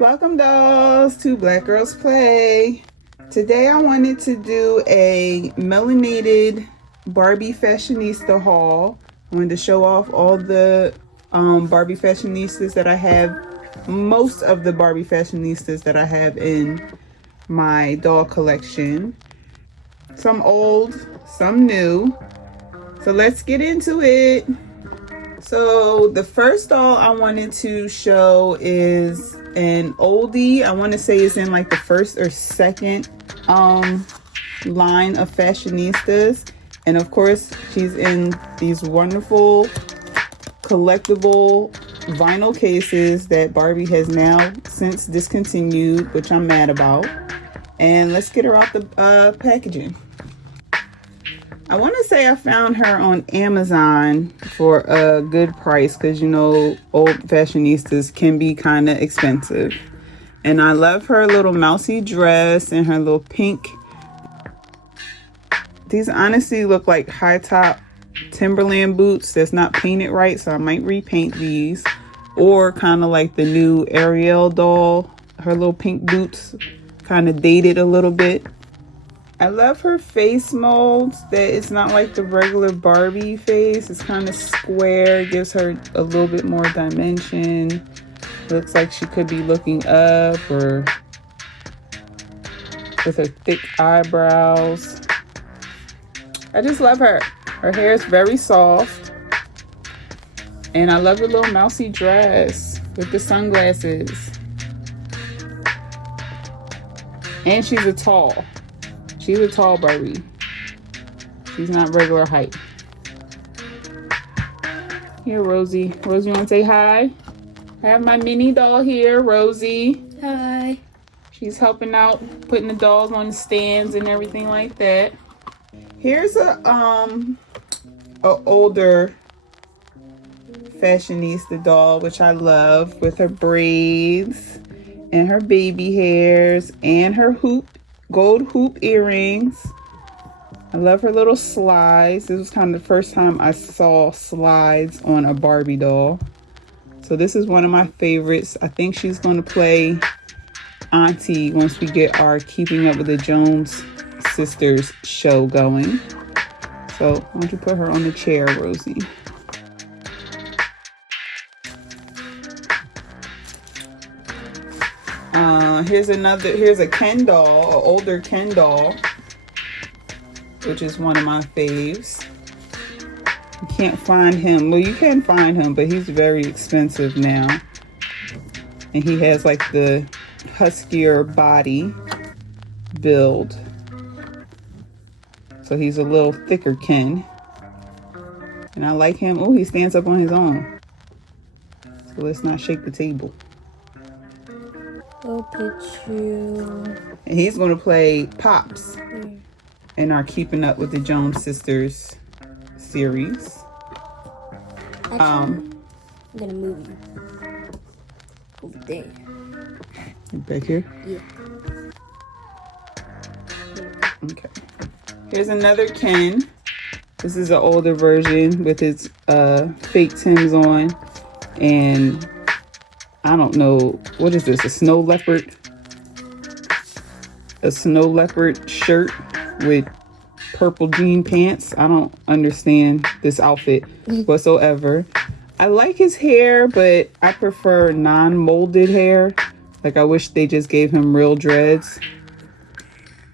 Welcome, dolls, to Black Girls Play. Today I wanted to do a melanated Barbie fashionista haul. I wanted to show off all the Barbie fashionistas that I have, most of the Barbie fashionistas that I have in my doll collection. Some old, some new. So let's get into it. So the first doll I wanted to show is an oldie. I want to say it's in like the first or second line of fashionistas. And of course, she's in these wonderful collectible vinyl cases that Barbie has now since discontinued, which I'm mad about. And let's get her out the packaging. I want to say I found her on Amazon for a good price because, you know, old fashionistas can be kind of expensive. And I love her little mousy dress and her little pink. These honestly look like high top Timberland boots that's not painted right, so I might repaint these. Or kind of like the new Ariel doll, her little pink boots, kind of dated a little bit. I love her face molds, that it's not like the regular Barbie face. It's kind of square, gives her a little bit more dimension. Looks like she could be looking up, or with her thick eyebrows. I just love her. Her hair is very soft. And I love her little mousy dress with the sunglasses. And she's a tall. She's a tall Barbie. She's not regular height. Here, Rosie. Rosie, you want to say hi? I have my mini doll here, Rosie. Hi. She's helping out, putting the dolls on the stands and everything like that. Here's a older fashionista doll, which I love, with her braids and her baby hairs and her gold hoop earrings. I love her little slides. This was kind of the first time I saw slides on a Barbie doll. So this is one of my favorites. I think she's going to play Auntie once we get our Keeping Up with the Jones Sisters show going. So why don't you put her on the chair, Rosie? Here's a Ken doll, an older Ken doll, which is one of my faves. You can't find him. Well, you can find him, but he's very expensive now. And he has like the huskier body build. So he's a little thicker Ken. And I like him. Oh, he stands up on his own. So let's not shake the table. Look at you. And he's going to play Pops in our Keeping Up with the Jones Sisters series. Actually, I'm gonna move you over there. Back here? Yeah. Okay. Here's another Ken. This is an older version with his fake Timbs on. And I don't know, what is this? A snow leopard shirt with purple jean pants. I don't understand this outfit whatsoever. I like his hair, but I prefer non-molded hair. Like, I wish they just gave him real dreads.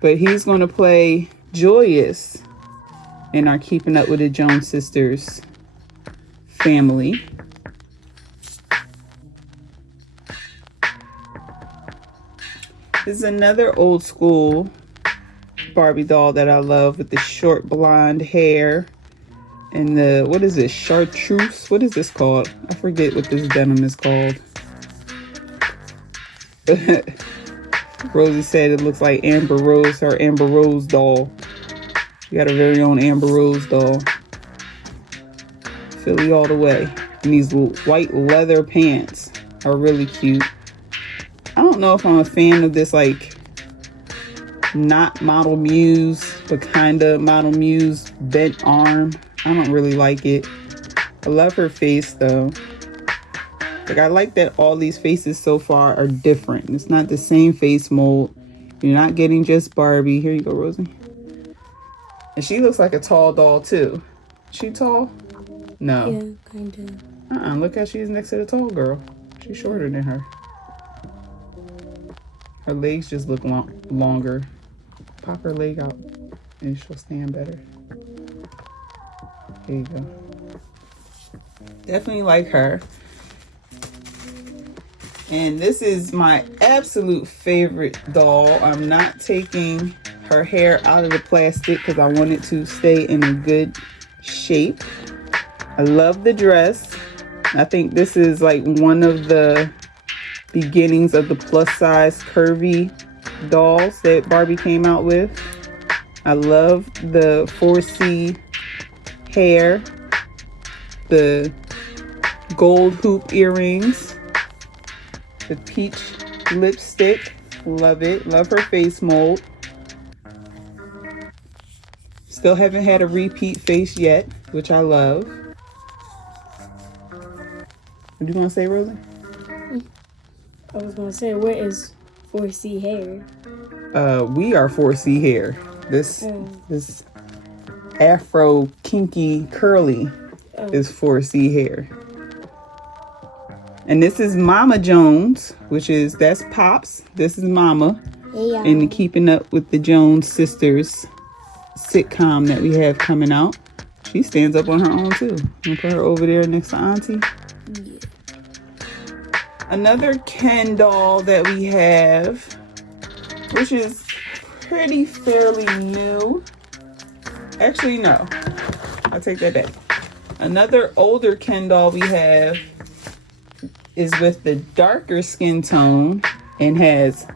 But he's going to play Joyous in our Keeping Up with the Jones Sisters family. This is another old school Barbie doll that I love, with the short blonde hair and the, what is this, chartreuse? What is this called? I forget what this denim is called. Rosie said it looks like Amber Rose, her Amber Rose doll. She got her very own Amber Rose doll. Philly all the way. And these white leather pants are really cute. I don't know if I'm a fan of this, like, not Model Muse, but kind of Model Muse bent arm. I don't really like it. I love her face, though. Like, I like that all these faces so far are different. It's not the same face mold. You're not getting just Barbie. Here you go, Rosie. And she looks like a tall doll too. She tall? No. Yeah, kind of. Look how she's next to the tall girl. She's shorter than her. Her legs just look longer. Pop her leg out and she'll stand better. There you go. Definitely like her. And this is my absolute favorite doll. I'm not taking her hair out of the plastic because I want it to stay in a good shape. I love the dress. I think this is like one of the beginnings of the plus size curvy dolls that Barbie came out with. I love the 4C hair, the gold hoop earrings, the peach lipstick. Love it. Love her face mold. Still haven't had a repeat face yet, which I love. What do you want to say, Rosie? I was gonna say, what is 4C hair? We are 4C hair. This afro kinky curly is 4C hair. And this is Mama Jones, that's Pops. This is Mama. Yeah. In the Keeping Up with the Jones Sisters sitcom that we have coming out. She stands up on her own too. I'm gonna put her over there next to Auntie. Yeah. Another Ken doll that we have, which is fairly new. Actually, no. I'll take that back. Another older Ken doll we have is with the darker skin tone and has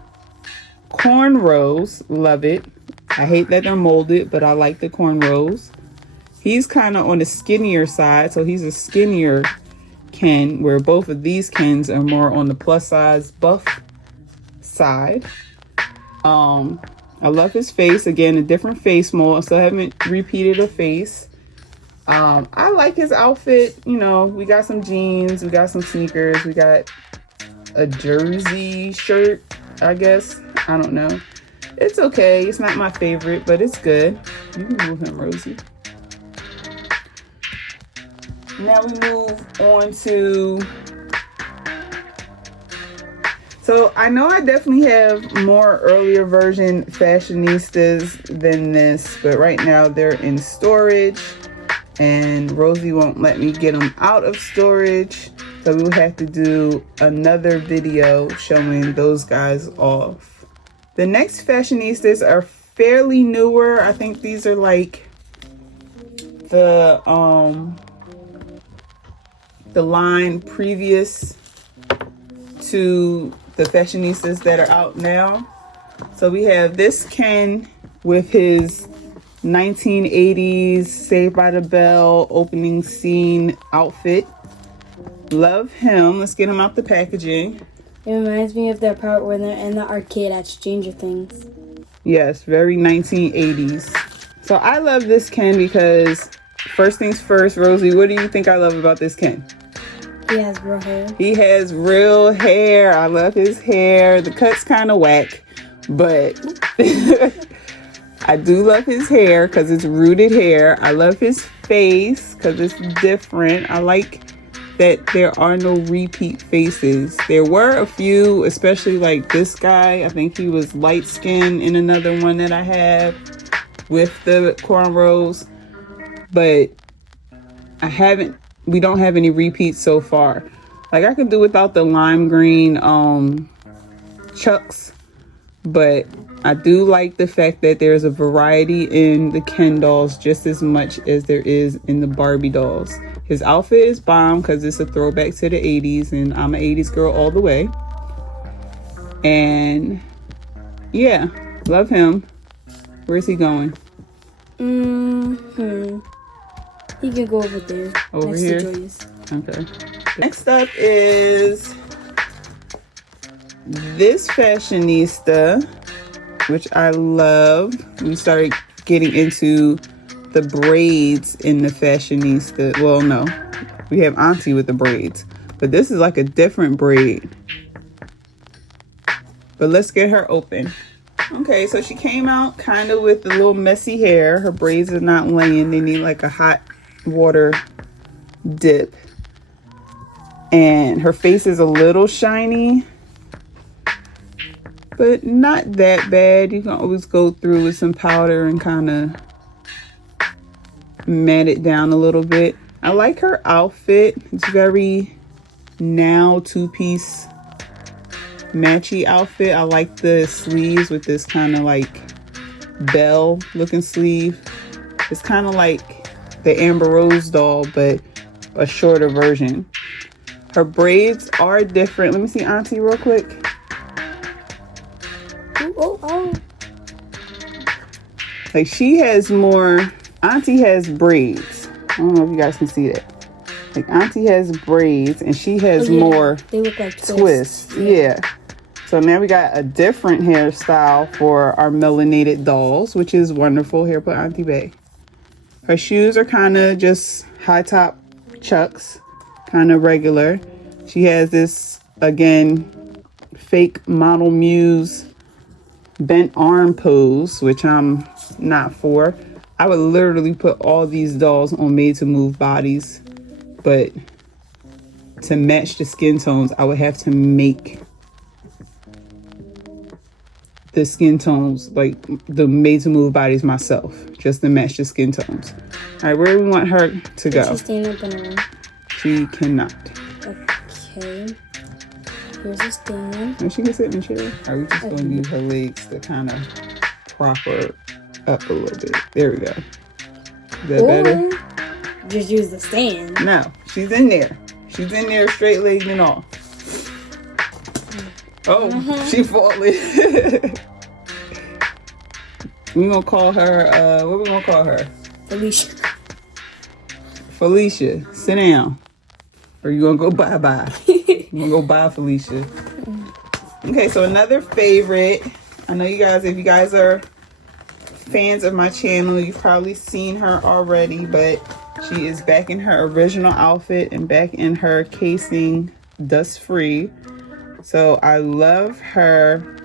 cornrows. Love it. I hate that they're molded, but I like the cornrows. He's kind of on the skinnier side, so he's a skinnier Ken, where both of these Kens are more on the plus size buff side. I love his face. Again, a different face mold. I still haven't repeated a face. I like his outfit. You know, we got some jeans, we got some sneakers, we got a jersey shirt, I guess. I don't know. It's okay. It's not my favorite, but it's good. You can move him, Rosie. Now we move on to... So I know I definitely have more earlier version fashionistas than this, but right now they're in storage and Rosie won't let me get them out of storage. So we will have to do another video showing those guys off. The next fashionistas are fairly newer. I think these are like the line previous to the fashionistas that are out now. So we have this Ken with his 1980s Saved by the Bell opening scene outfit. Love him. Let's get him out the packaging. It reminds me of that part where they're in the arcade at Stranger Things. Yes, very 1980s. So I love this Ken because, first things first, Rosie, what do you think I love about this Ken? He has real hair. He has real hair. I love his hair. The cut's kind of whack, but I do love his hair because it's rooted hair. I love his face because it's different. I like that there are no repeat faces. There were a few, especially like this guy. I think he was light skinned in another one that I have with the cornrows, but we don't have any repeats so far. Like, I could do without the lime green chucks, but I do like the fact that there's a variety in the Ken dolls just as much as there is in the Barbie dolls. His outfit is bomb because it's a throwback to the 80s, and I'm an 80s girl all the way. And yeah, love him. Where's he going? He can go over there. Over next here? to Joyous. Okay. Next up is this fashionista, which I love. We started getting into the braids in the fashionista. Well, no, we have Auntie with the braids, But this is like a different braid. But let's get her open. Okay, so she came out kind of with a little messy hair. Her braids are not laying. They need like a hot water dip. And her face is a little shiny, but not that bad. You can always go through with some powder and kind of mat it down a little bit. I like her outfit. It's very now two-piece matchy outfit. I like the sleeves with this kind of like bell looking sleeve. It's kind of like the Amber Rose doll, but a shorter version. Her braids are different. Let me see Auntie real quick. Oh. Like she has more, Auntie has braids. I don't know if you guys can see that. Like Auntie has braids and she has more they look like twists. Yeah. So now we got a different hairstyle for our melanated dolls, which is wonderful. Here, put Auntie Bay. Her shoes are kind of just high top Chucks, kind of regular. She has this, again, fake Model Muse bent arm pose, which I'm not for. I would literally put all these dolls on Made to Move bodies, but to match the skin tones, I would have to make the skin tones, like the Made to Move bodies myself, just to match the skin tones. All right, where do we want her to go? Can she stand up on her own? She cannot. Okay. Here's a stand. And she can sit in a chair. Are we just going to use her legs to kind of prop her up a little bit? There we go. Is that better? Just use the stand. No, she's in there. She's in there straight legged and all. Oh, she falling. We're going to call her, what we going to call her? Felicia. Felicia, sit down. Or you going to go bye-bye? You going to go bye, Felicia. Okay, so another favorite. I know you guys, if you guys are fans of my channel, you've probably seen her already, but she is back in her original outfit and back in her casing dust free. So I love her,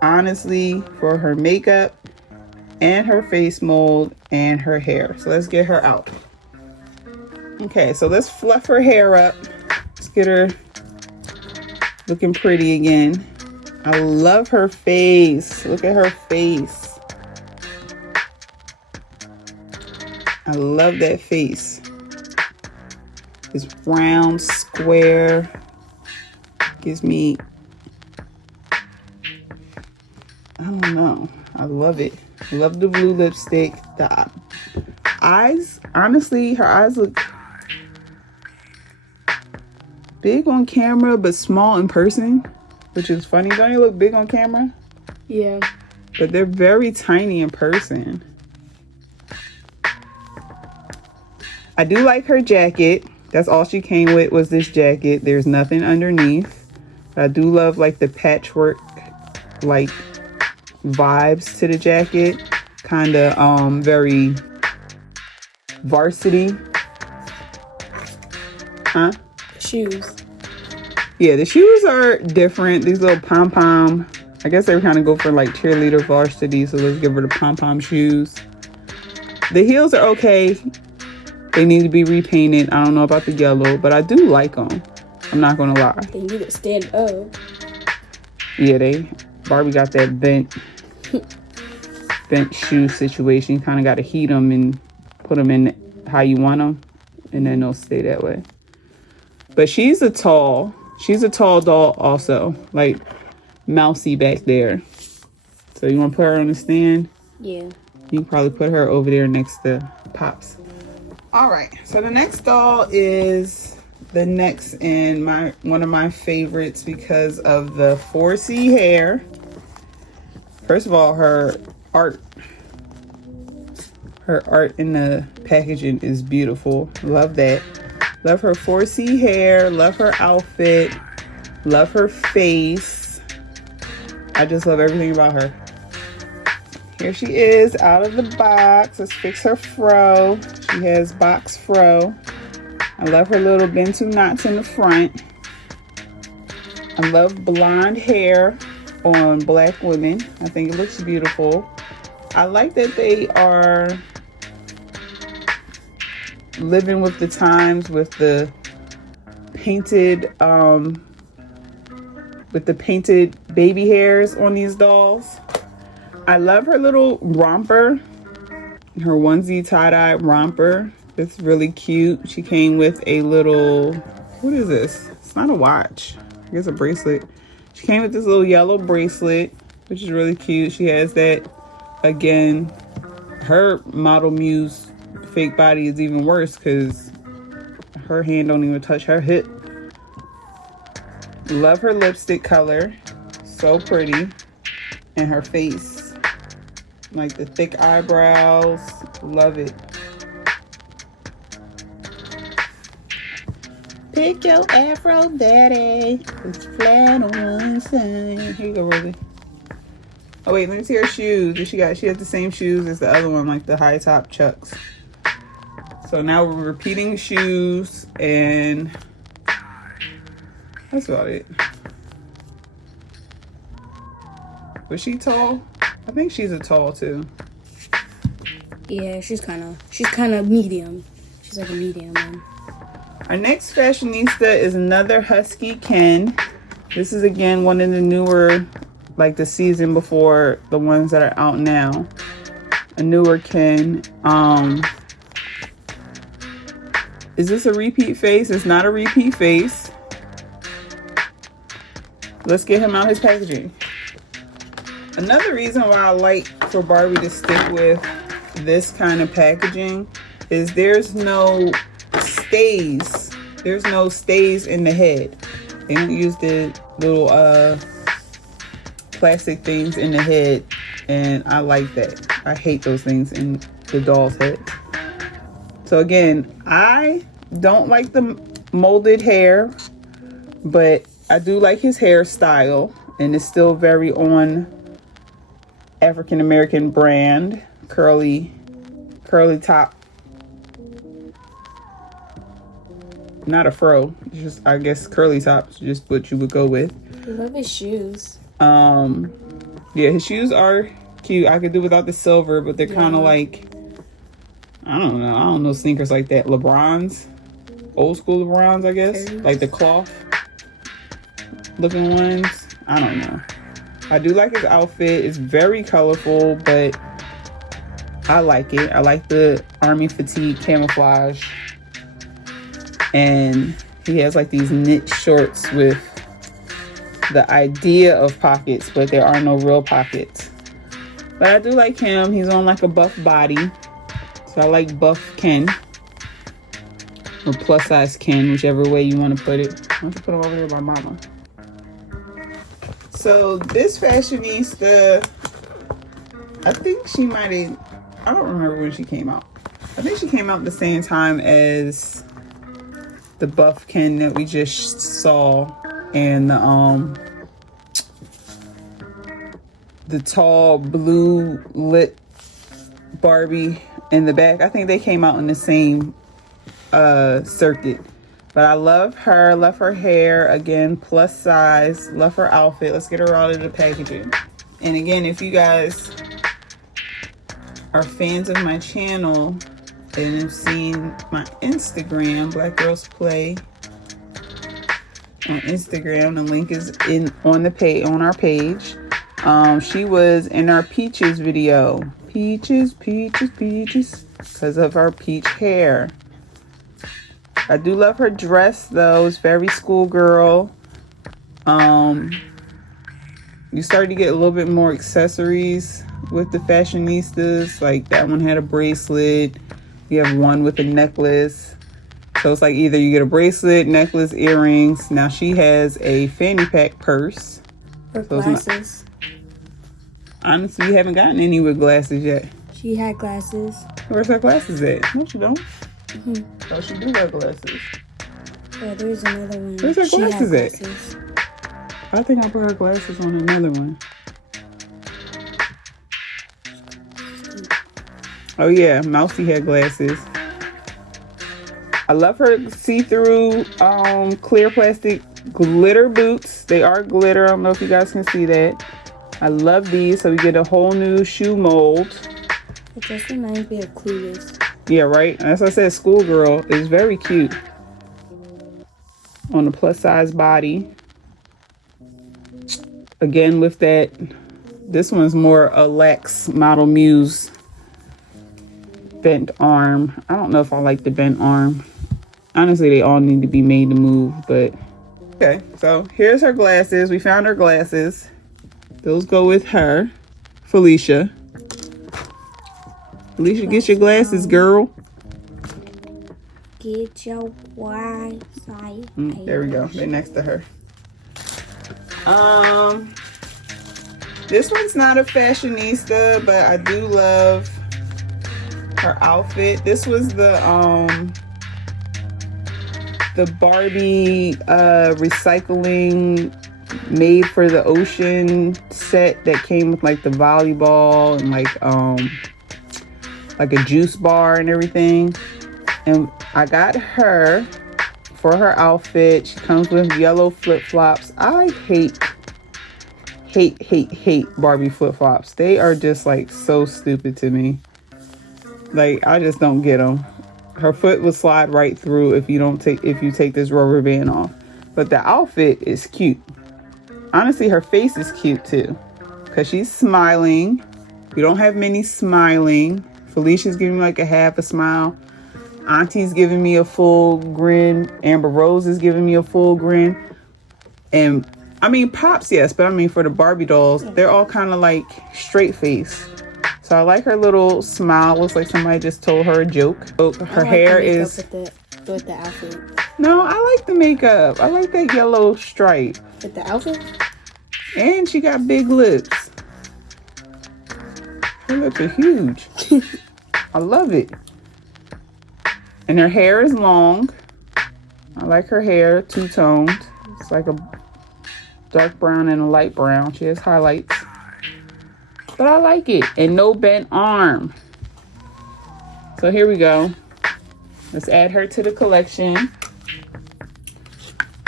honestly, for her makeup and her face mold and her hair. So let's get her out. Okay, so let's fluff her hair up. Let's get her looking pretty again. I love her face. Look at her face. I love that face. It's round, square. Gives me, I don't know. I love it. Love the blue lipstick. The eyes, honestly, her eyes look big on camera, but small in person, which is funny. Don't they look big on camera? Yeah. But they're very tiny in person. I do like her jacket. That's all she came with was this jacket. There's nothing underneath. I do love like the patchwork like vibes to the jacket. Kind of very varsity. Huh? Shoes. Yeah, the shoes are different. These little pom-pom. I guess they kind of go for like cheerleader varsity. So let's give her the pom-pom shoes. The heels are okay. They need to be repainted. I don't know about the yellow, but I do like them. I'm not gonna lie. They need to stand up. Yeah, Barbie got that bent shoe situation. Kind of got to heat them and put them in how you want them, and then they'll stay that way. But she's a tall doll also, like Mousy back there. So you want to put her on the stand? Yeah. You can probably put her over there next to Pops. All right, so the next doll is the next in one of my favorites because of the 4C hair. First of all, her art in the packaging is beautiful. Love that. Love her 4C hair. Love her outfit. Love her face. I just love everything about her. Here she is out of the box. Let's fix her fro. She has box fro. I love her little Bentu knots in the front. I love blonde hair on black women. I think it looks beautiful. I like that they are living with the times with the painted baby hairs on these dolls. I love her little romper, her onesie tie-dye romper. It's really cute. She came with a little, what is this? It's not a watch. I guess a bracelet. She came with this little yellow bracelet, which is really cute. She has that. Again, her Model Muse fake body is even worse because her hand don't even touch her hip. Love her lipstick color. So pretty. And her face. Like the thick eyebrows. Love it. Pick your afro, daddy. It's flat on one side. Here you go, Rosie. Oh wait, let me see her shoes. She has the same shoes as the other one, like the high top Chucks. So now we're repeating shoes, and that's about it. Was she tall? I think she's a tall too. Yeah, she's kind of medium. She's like a medium one. Our next fashionista is another Husky Ken. This is again one of the newer, like the season before the ones that are out now. A newer Ken. Is this a repeat face? It's not a repeat face. Let's get him out his packaging. Another reason why I like for Barbie to stick with this kind of packaging is there's no stays. There's no stays in the head. They don't use the little plastic things in the head, and I like that. I hate those things in the doll's head. So again, I don't like the molded hair, but I do like his hairstyle, and it's still very on African American brand, curly top. Not a fro, just I guess curly tops, just what you would go with. I love his shoes. Yeah, his shoes are cute. I could do without the silver, but they're kind of like, I don't know sneakers like that. LeBrons, old school LeBrons, I guess, like the cloth looking ones. I don't know. I do like his outfit. It's very colorful, but I like it. I like the army fatigue camouflage. And he has like these knit shorts with the idea of pockets, but there are no real pockets. But I do like him. He's on like a buff body. So I like buff Ken. Or plus size Ken, whichever way you want to put it. Why don't you put him over there by mama? So this fashionista, I think she might have, I don't remember when she came out. I think she came out at the same time as the buff Ken that we just saw, and the tall blue lit Barbie in the back. I think they came out in the same circuit. But I love her, love her hair, again, plus size, love her outfit. Let's get her out of the packaging. And again, if you guys are fans of my channel and have seen my Instagram, Black Girls Play on Instagram, the link is on our page. She was in our Peaches video. Peaches, because of her peach hair. I do love her dress though. It's very schoolgirl. You start to get a little bit more accessories with the fashionistas. Like that one had a bracelet. You have one with a necklace. So it's like either you get a bracelet, necklace, earrings. Now she has a fanny pack purse. Or glasses. Honestly, you haven't gotten any with glasses yet. She had glasses. Where's her glasses at? No, she don't. Mm-hmm. Oh, she do have glasses. Yeah, there's another one. Where's her glasses at? I think I put her glasses on another one. Oh yeah, Mousy had glasses. I love her see-through clear plastic glitter boots. They are glitter. I don't know if you guys can see that. I love these. So we get a whole new shoe mold. It just reminds me of Clueless. Yeah, right? As I said, Schoolgirl is very cute. On a plus size body. Again with that. This one's more a Lex Model Muse bent arm. I don't know if I like the bent arm. Honestly, they all need to be made to move, but okay. So here's her glasses. We found her glasses. Those go with her. Felicia. Felicia, get your glasses, girl. Get your Wi-Fi. There we go. They're next to her. This one's not a fashionista, but I do love her outfit. This was the Barbie recycling made for the ocean set that came with like the volleyball and like a juice bar and everything. And I got her for her outfit. She comes with yellow flip-flops. I hate Barbie flip-flops. They are just like so stupid to me. Like, I just don't get them. Her foot will slide right through if you take this rubber band off. But the outfit is cute. Honestly, her face is cute too, because she's smiling. We don't have many smiling. Felicia's giving me like a half a smile. Auntie's giving me a full grin. Amber Rose is giving me a full grin. And I mean, Pops, yes, but I mean for the Barbie dolls, they're all kind of like straight face. So I like her little smile. Looks like somebody just told her a joke. So her hair is with the outfit. No, I like the makeup. I like that yellow stripe. With the outfit? And she got big lips. Her lips are huge. I love it. And her hair is long. I like her hair, two-toned. It's like a dark brown and a light brown. She has highlights. But I like it. And no bent arm. So here we go. Let's add her to the collection.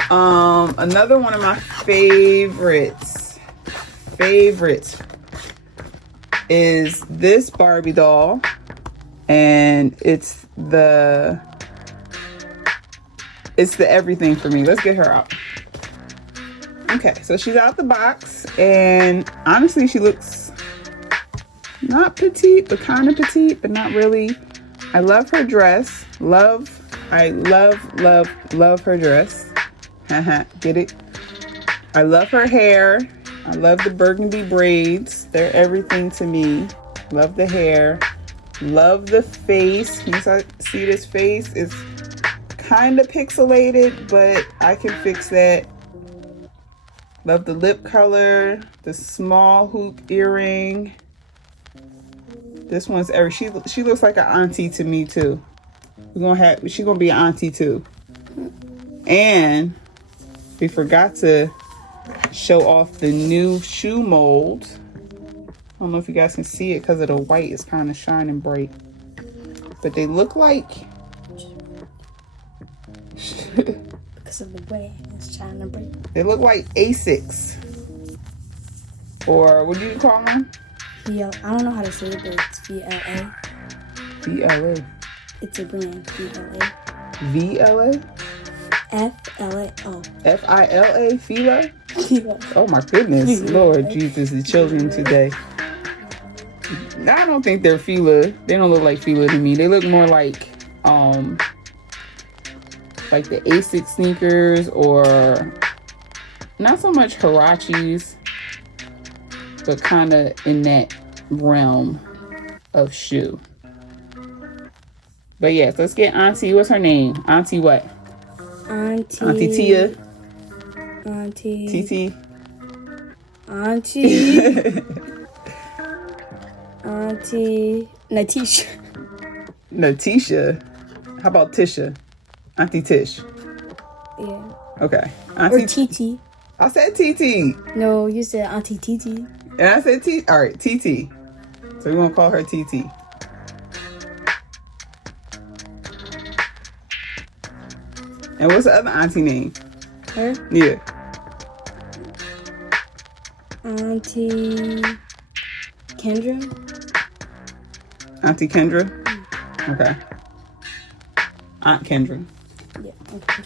Another one of my favorites is this Barbie doll. And it's the everything for me. Let's get her out. Okay, so she's out the box, and honestly, she looks not petite, but kind of petite, but not really. I love her dress. I love her dress. Get it? I love her hair. I love the burgundy braids. They're everything to me. Love the hair. Love the face. Can you see this face? It's kind of pixelated, but I can fix that. Love the lip color, the small hoop earring. This one's she looks like an auntie to me too. She's gonna be an auntie too. And we forgot to show off the new shoe mold. I don't know if you guys can see it because of the white is kind of shining bright. But they look like because of the way it's shining bright. They look like Asics. Or what do you call them? I don't know how to say it, but it's VLA. VLA. It's a brand. VLA. VLA? FLA. Oh. FILA? Fila? Fila. Oh my goodness. Lord Jesus, the children today. I don't think they're Fila. They don't look like Fila to me. They look more like the Asics sneakers, or not so much Huaraches, but kind of in that realm of shoe. But yes, let's get Auntie. What's her name? Auntie what? Auntie Tia. Auntie. TT. Auntie. Auntie Natisha. Natisha. How about Tisha? Auntie Tish. Yeah. Okay. Auntie, or TT. I said TT. No, you said Auntie TT. And I said T. All right, TT. So we're gonna call her TT. And what's the other auntie name? Her? Yeah. Auntie Kendra? Auntie Kendra? Okay. Aunt Kendra. Yeah, okay.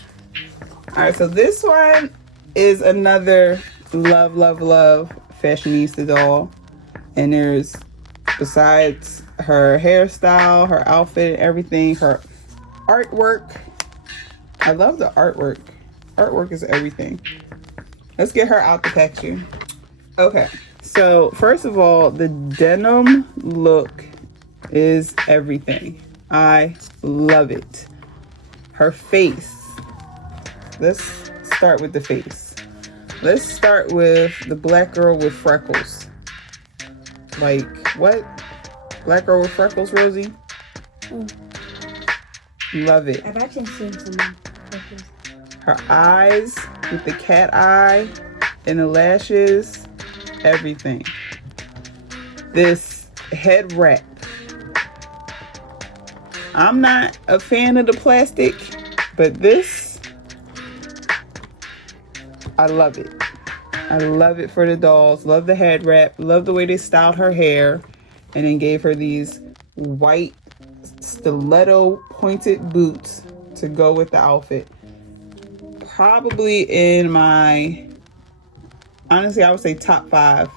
Alright, so this one is another love fashionista doll. And there's, besides her hairstyle, her outfit, everything, her artwork. I love the artwork. Artwork is everything. Let's get her out the picture. Okay, so first of all, the denim look is everything. I love it. Her face. Let's start with the face. Let's start with the black girl with freckles. Like, what? Black girl with freckles, Rosie? Love it. I've actually seen some pictures. Her eyes with the cat eye and the lashes, everything. This head wrap. I'm not a fan of the plastic, but this, I love it. I love it for the dolls. Love the head wrap. Love the way they styled her hair and then gave her these white stiletto pointed boots to go with the outfit. Probably in my, honestly, I would say top 5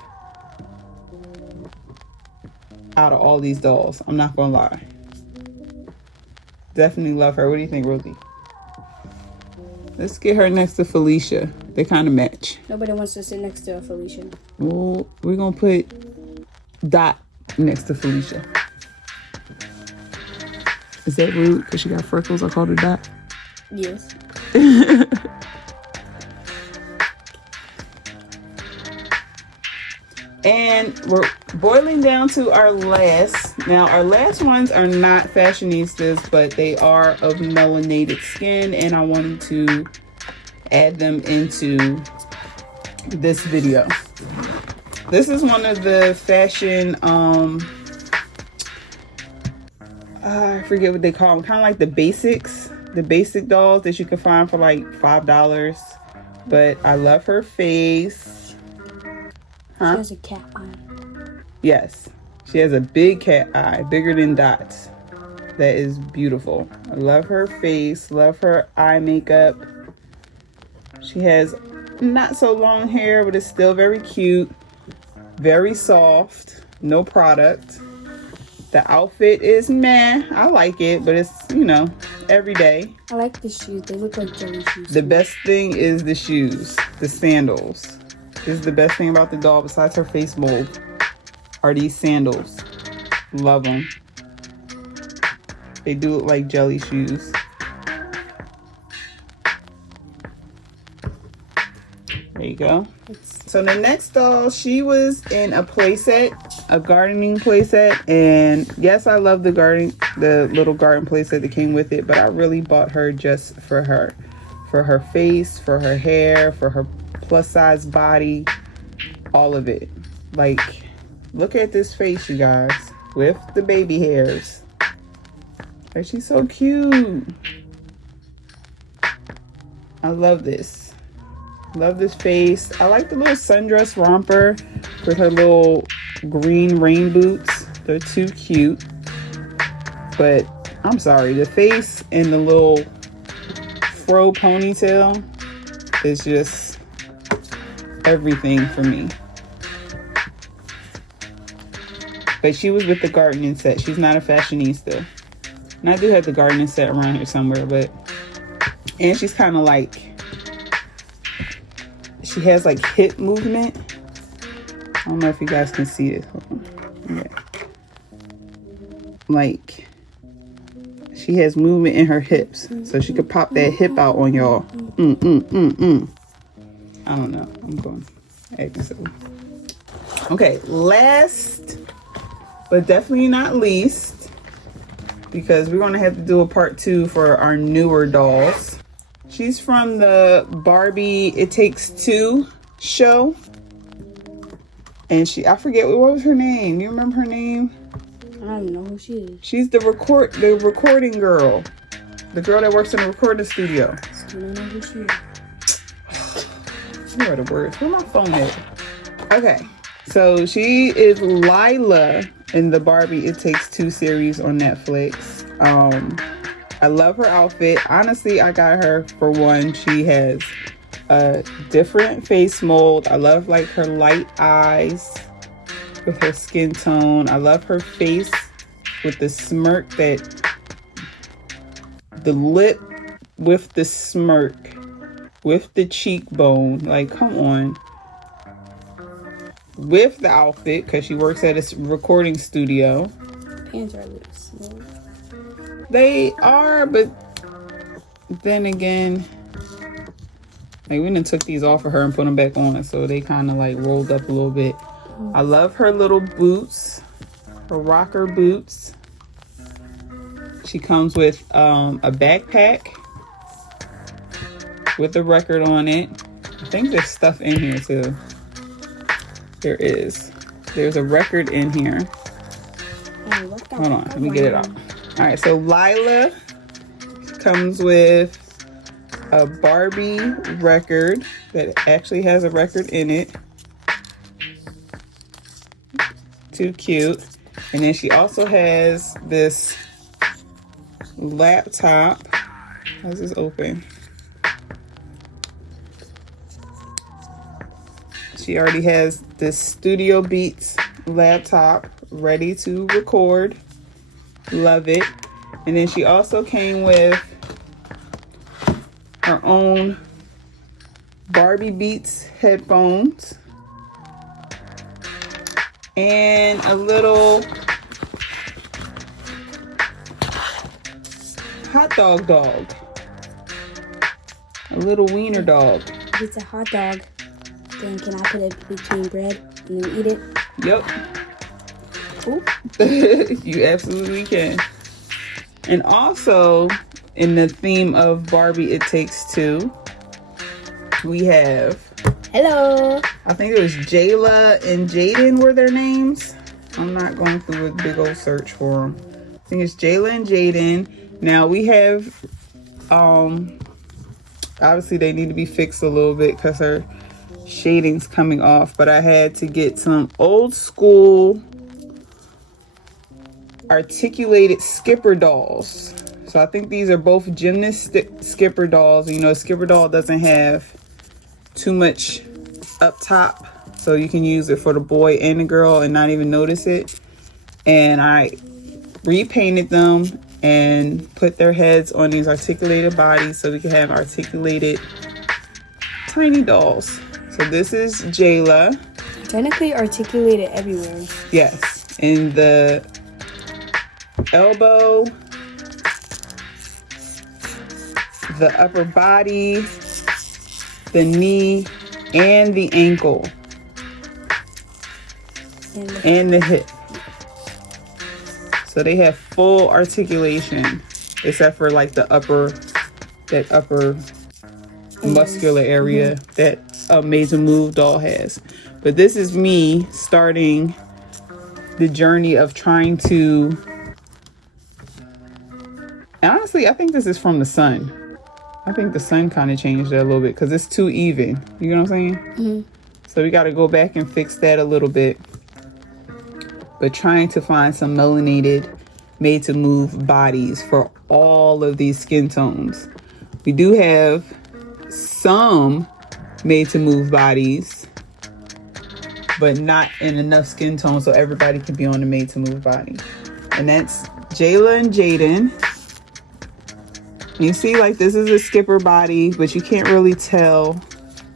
out of all these dolls. I'm not gonna lie. Definitely love her. What do you think, Rosie? Let's get her next to Felicia. They kind of match. Nobody wants to sit next to Felicia. Well, we're gonna put Dot next to Felicia. Is that rude? Because she got freckles, I called her Dot? Yes. And we're boiling down to our last. Now, our last ones are not fashionistas, but they are of melanated skin, and I wanted to add them into this video. This is one of the fashion, I forget what they call them, kind of like the basics, the basic dolls that you can find for like $5. But I love her face. She has a cat eye. Yes, she has a big cat eye, bigger than Dot's. That is beautiful. I love her face, love her eye makeup. She has not so long hair, but it's still very cute. Very soft, no product. The outfit is meh. I like it, but it's, you know, every day. I like the shoes. They look like jelly shoes. The best thing is the shoes, the sandals. This is the best thing about the doll, besides her face mold, are these sandals. Love them. They do look like jelly shoes. There you go. So the next doll, she was in a playset, a gardening playset, and yes, I love the little garden playset that came with it, but I really bought her just for her face, for her hair, for her plus size body, all of it. Like, look at this face, you guys, with the baby hairs. Like, she's so cute. I love this. Love this face. I like the little sundress romper with her little green rain boots. They're too cute. But I'm sorry, the face and the little fro ponytail is just everything for me. But she was with the gardening set. She's not a fashionista. And I do have the gardening set around here somewhere, but, and she's kind of like, she has like hip movement. I don't know if you guys can see it. Yeah. Like, she has movement in her hips, so she could pop that hip out on y'all. I don't know. I'm going acting silly. Okay, last but definitely not least, because we're gonna have to do a part 2 for our newer dolls. She's from the Barbie It Takes Two show. And I forget, what was her name? You remember her name? I don't know who she is. She's the recording girl. The girl that works in the recording studio. So I don't know who she is. What are the words? Where my phone at? Okay. So she is Lila in the Barbie It Takes Two series on Netflix. I love her outfit. Honestly, I got her for one. She has a different face mold. I love like her light eyes with her skin tone. I love her face with the smirk, that the lip with the smirk with the cheekbone. Like, come on. With the outfit, because she works at a recording studio. Pants are a little small. They are, but then again, like, we done took these off of her and put them back on, so they kind of like rolled up a little bit. I love her little boots, her rocker boots. She comes with a backpack with a record on it. I think there's stuff in here too. There is. There's a record in here. Hold on, let me get it out. All right, so Lila comes with a Barbie record that actually has a record in it. Too cute. And then she also has this laptop. How's this open? She already has this Studio Beats laptop ready to record. Love it. And then she also came with her own Barbie Beats headphones and a little hot dog. A little wiener dog. If it's a hot dog, then can I put it between bread and then eat it? Yep. Cool. You absolutely can. And also, in the theme of Barbie It Takes Two, we have... Hello. I think it was Jayla and Jaden were their names. I'm not going through a big old search for them. I think it's Jayla and Jaden. Now we have... obviously they need to be fixed a little bit because her shading's coming off. But I had to get some old school articulated Skipper dolls. So I think these are both gymnast Skipper dolls. You know, a Skipper doll doesn't have too much up top, so you can use it for the boy and the girl and not even notice it. And I repainted them and put their heads on these articulated bodies so we can have articulated tiny dolls. So this is Jayla. Technically articulated everywhere. Yes, in the elbow, the upper body, the knee, and the ankle, and the hip. So they have full articulation, except for like that upper muscular area that Amazing Move doll has. But this is me starting the journey of trying to... Honestly, I think this is from the sun. I think the sun kind of changed it a little bit because it's too even. You know what I'm saying? Mm-hmm. So we got to go back and fix that a little bit. But trying to find some melanated, made to move bodies for all of these skin tones. We do have some made to move bodies, but not in enough skin tone so everybody can be on the made to move body. And that's Jayla and Jaden. You see, like, this is a Skipper body, but you can't really tell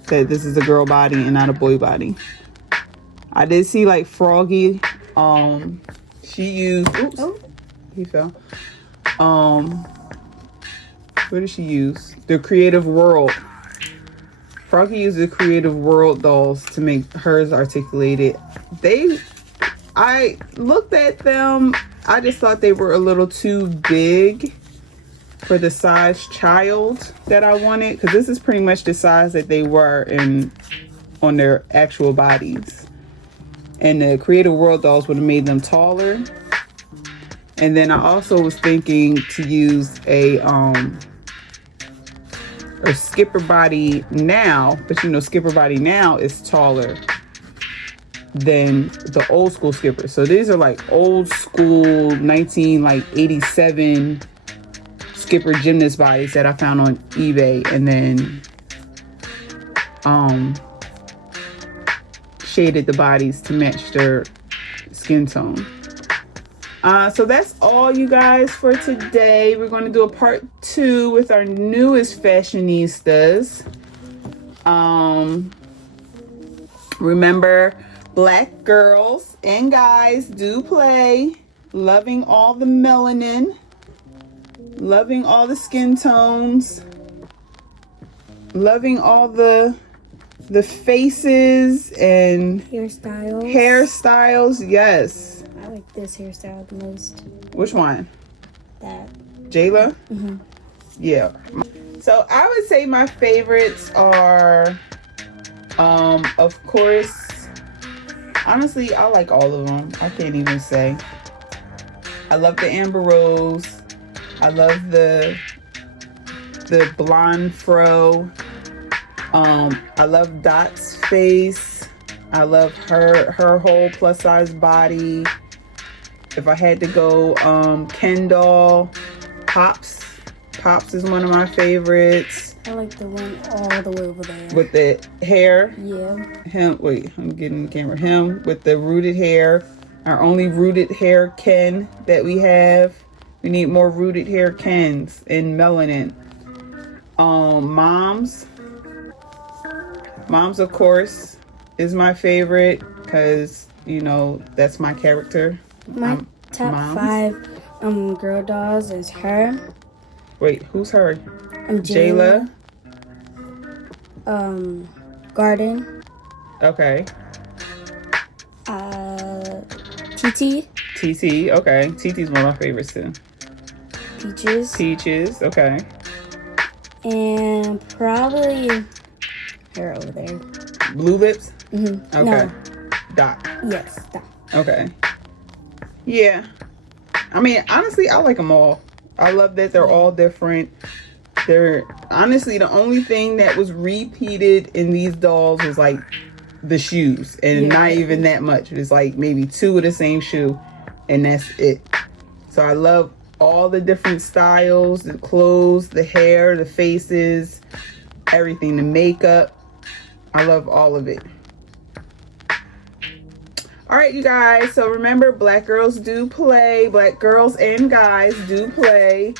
that this is a girl body and not a boy body. I did see, like, Froggy. She used... Oops. Oh, he fell. What did she use? The Creative World. Froggy used the Creative World dolls to make hers articulated. I looked at them. I just thought they were a little too big for the size child that I wanted, because this is pretty much the size that they were on their actual bodies. And the Creative World dolls would have made them taller. And then I also was thinking to use a Skipper Body Now, but you know Skipper Body Now is taller than the old school Skipper. So these are like old school 1987 Skipper gymnast bodies that I found on eBay, and then shaded the bodies to match their skin tone. So that's all, you guys, for today. We're going to do a part 2 with our newest fashionistas. Remember, black girls and guys do play. Loving all the melanin. Loving all the skin tones. Loving all the faces and hairstyles. Yes. I like this hairstyle the most. Which one? That. Jayla? Yeah. So I would say my favorites are, of course, honestly, I like all of them. I can't even say. I love the Amber Rose. I love the blonde fro. I love Dot's face. I love her whole plus size body. If I had to go, Ken doll, Pops. Pops is one of my favorites. I like the one all the way over there. With the hair. Yeah. Him, wait, I'm getting the camera. Him with the rooted hair. Our only rooted hair Ken that we have. We need more rooted hair Kens in melanin. Moms, of course, is my favorite because, you know, that's my character. My top Moms. 5 girl dolls is her. Wait, who's her? Jayla. Garden. Okay. TT. TT, okay. TT's one of my favorites too. Peaches, okay. And probably her over there. Blue Lips? Okay. No. Dot. Yes, Dot. Okay. Yeah. I mean, honestly, I like them all. I love that they're all different. They're honestly the only thing that was repeated in these dolls was like the shoes, and not even that much. It's like maybe 2 of the same shoe, and that's it. So I love all the different styles, the clothes, the hair, the faces, everything, the makeup. I love all of it. All right, you guys. So remember, black girls do play. Black girls and guys do play.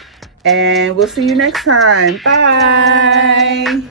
And we'll see you next time. Bye.